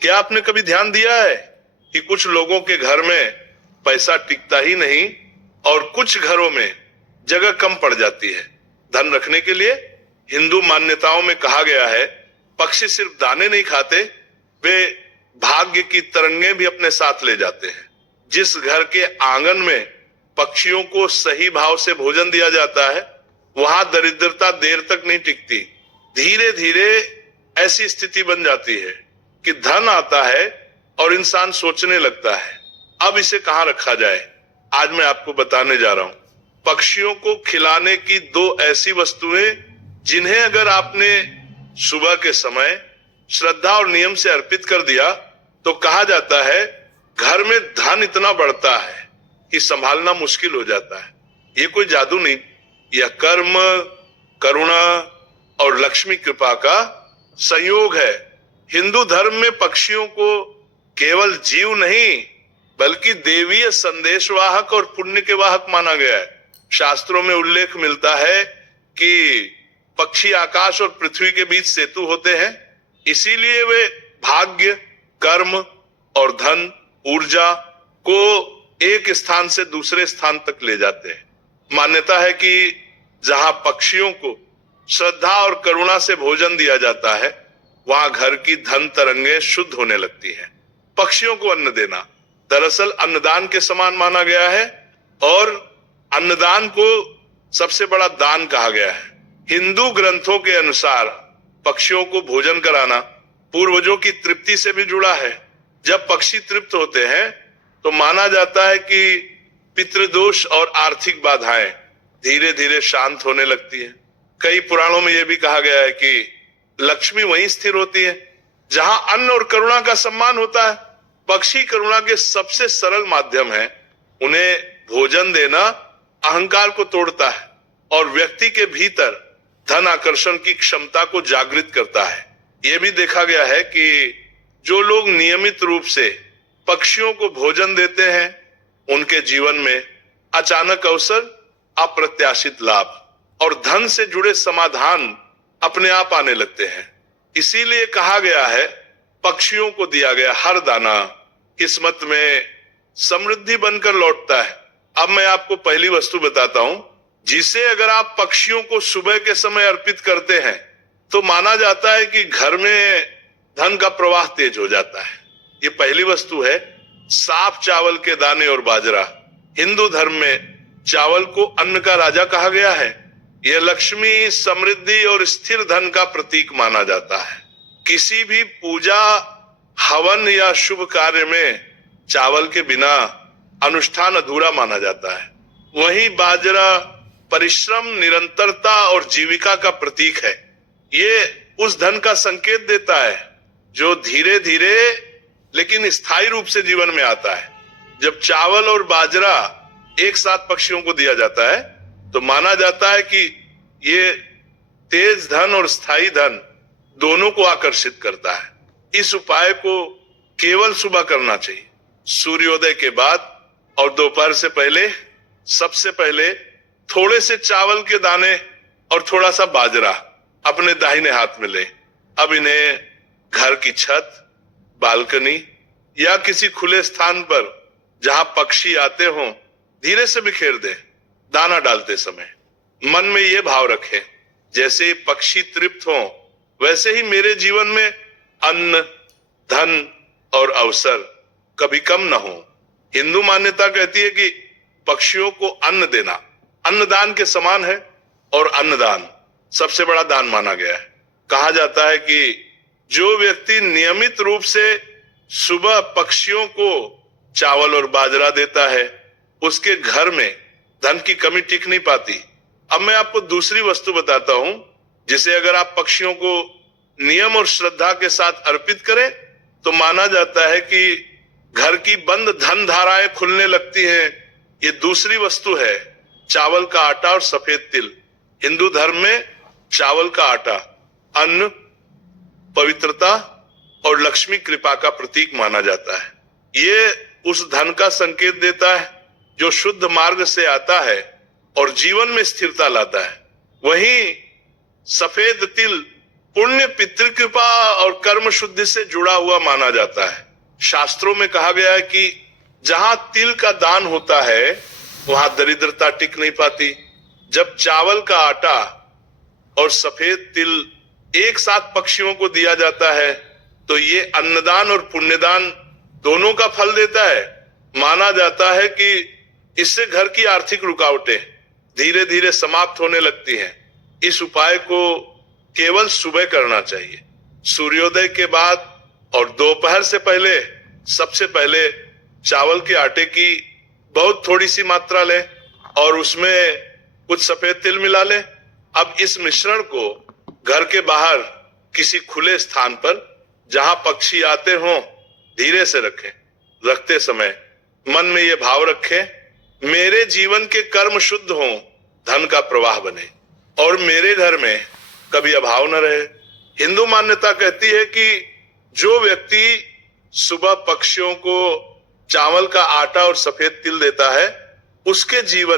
क्या आपने कभी ध्यान दिया है कि कुछ लोगों के घर में पैसा टिकता ही नहीं और कुछ घरों में जगह कम पड़ जाती है धन रखने के लिए? हिंदू मान्यताओं में कहा गया है, पक्षी सिर्फ दाने नहीं खाते, वे भाग्य की तरंगें भी अपने साथ ले जाते हैं। जिस घर के आंगन में पक्षियों को सही भाव से भोजन दिया जाता है, वहां दरिद्रता देर तक नहीं टिकती। धीरे धीरे ऐसी स्थिति बन जाती है कि धन आता है और इंसान सोचने लगता है, अब इसे कहां रखा जाए। आज मैं आपको बताने जा रहा हूं पक्षियों को खिलाने की दो ऐसी वस्तुएं जिन्हें अगर आपने सुबह के समय श्रद्धा और नियम से अर्पित कर दिया तो कहा जाता है घर में धन इतना बढ़ता है कि संभालना मुश्किल हो जाता है। ये कोई जादू नहीं, यह कर्म, करुणा और लक्ष्मी कृपा का संयोग है। हिंदू धर्म में पक्षियों को केवल जीव नहीं बल्कि देवीय संदेशवाहक और पुण्य के वाहक माना गया है। शास्त्रों में उल्लेख मिलता है कि पक्षी आकाश और पृथ्वी के बीच सेतु होते हैं, इसीलिए वे भाग्य, कर्म और धन, ऊर्जा को एक स्थान से दूसरे स्थान तक ले जाते हैं। मान्यता है कि जहां पक्षियों को श्रद्धा और करुणा से भोजन दिया जाता है, वहां घर की धन तरंगें शुद्ध होने लगती हैं। पक्षियों को अन्न देना दरअसल अन्नदान के समान माना गया है और अन्नदान को सबसे बड़ा दान कहा गया है। हिंदू ग्रंथों के अनुसार पक्षियों को भोजन कराना पूर्वजों की तृप्ति से भी जुड़ा है। जब पक्षी तृप्त होते हैं तो माना जाता है कि पितृदोष और आर्थिक बाधाएं धीरे धीरे शांत होने लगती है। कई पुराणों में यह भी कहा गया है कि लक्ष्मी वहीं स्थिर होती है जहां अन्न और करुणा का सम्मान होता है। पक्षी करुणा के सबसे सरल माध्यम है। उन्हें भोजन देना अहंकार को तोड़ता है और व्यक्ति के भीतर धन आकर्षण की क्षमता को जागृत करता है। यह भी देखा गया है कि जो लोग नियमित रूप से पक्षियों को भोजन देते हैं, उनके जीवन में अचानक अवसर, अप्रत्याशित लाभ और धन से जुड़े समाधान अपने आप आने लगते हैं। इसीलिए कहा गया है, पक्षियों को दिया गया हर दाना किस्मत में समृद्धि बनकर लौटता है। अब मैं आपको पहली वस्तु बताता हूं जिसे अगर आप पक्षियों को सुबह के समय अर्पित करते हैं तो माना जाता है कि घर में धन का प्रवाह तेज हो जाता है। ये पहली वस्तु है साफ चावल के दाने और बाजरा। हिंदू धर्म में चावल को अन्न का राजा कहा गया है। यह लक्ष्मी, समृद्धि और स्थिर धन का प्रतीक माना जाता है। किसी भी पूजा, हवन या शुभ कार्य में चावल के बिना अनुष्ठान अधूरा माना जाता है। वहीं बाजरा परिश्रम, निरंतरता और जीविका का प्रतीक है। ये उस धन का संकेत देता है जो धीरे धीरे लेकिन स्थायी रूप से जीवन में आता है। जब चावल और बाजरा एक साथ पक्षियों को दिया जाता है तो माना जाता है कि ये तेज धन और स्थायी धन दोनों को आकर्षित करता है। इस उपाय को केवल सुबह करना चाहिए, सूर्योदय के बाद और दोपहर से पहले। सबसे पहले थोड़े से चावल के दाने और थोड़ा सा बाजरा अपने दाहिने हाथ में लें। अब इन्हें घर की छत, बालकनी या किसी खुले स्थान पर जहां पक्षी आते हों धीरे से बिखेर दें। दाना डालते समय मन में यह भाव रखें, जैसे पक्षी तृप्त हों वैसे ही मेरे जीवन में अन्न, धन और अवसर कभी कम न हो। हिंदू मान्यता कहती है कि पक्षियों को अन्न देना अन्नदान के समान है और अन्नदान सबसे बड़ा दान माना गया है। कहा जाता है कि जो व्यक्ति नियमित रूप से सुबह पक्षियों को चावल और बाजरा देता है उसके घर में धन की कमी टिक नहीं पाती। अब मैं आपको दूसरी वस्तु बताता हूं जिसे अगर आप पक्षियों को नियम और श्रद्धा के साथ अर्पित करें तो माना जाता है कि घर की बंद धन धाराएं खुलने लगती हैं। ये दूसरी वस्तु है चावल का आटा और सफेद तिल। हिंदू धर्म में चावल का आटा अन्न, पवित्रता और लक्ष्मी कृपा का प्रतीक माना जाता है। ये उस धन का संकेत देता है जो शुद्ध मार्ग से आता है और जीवन में स्थिरता लाता है। वहीं सफेद तिल पुण्य, पितृकृपा और कर्म शुद्धि से जुड़ा हुआ माना जाता है। शास्त्रों में कहा गया है कि जहां तिल का दान होता है वहां दरिद्रता टिक नहीं पाती। जब चावल का आटा और सफेद तिल एक साथ पक्षियों को दिया जाता है तो ये अन्नदान और पुण्यदान दोनों का फल देता है। माना जाता है कि इससे घर की आर्थिक रुकावटें धीरे धीरे समाप्त होने लगती हैं। इस उपाय को केवल सुबह करना चाहिए। सूर्योदय के बाद और दोपहर से पहले सबसे पहले चावल के आटे की बहुत थोड़ी सी मात्रा लें और उसमें कुछ सफेद तिल मिला लें। अब इस मिश्रण को घर के बाहर किसी खुले स्थान पर जहां पक्षी आते हों धीरे से रखें। रखते समय मन में यह भाव रखें, मेरे जीवन के कर्म शुद्ध हों, धन का प्रवाह बने और मेरे घर में कभी अभाव न रहे। हिंदू मान्यता कहती है कि जो व्यक्ति सुबह पक्षियों को चावल का आटा और सफेद तिल देता है उसके जीवन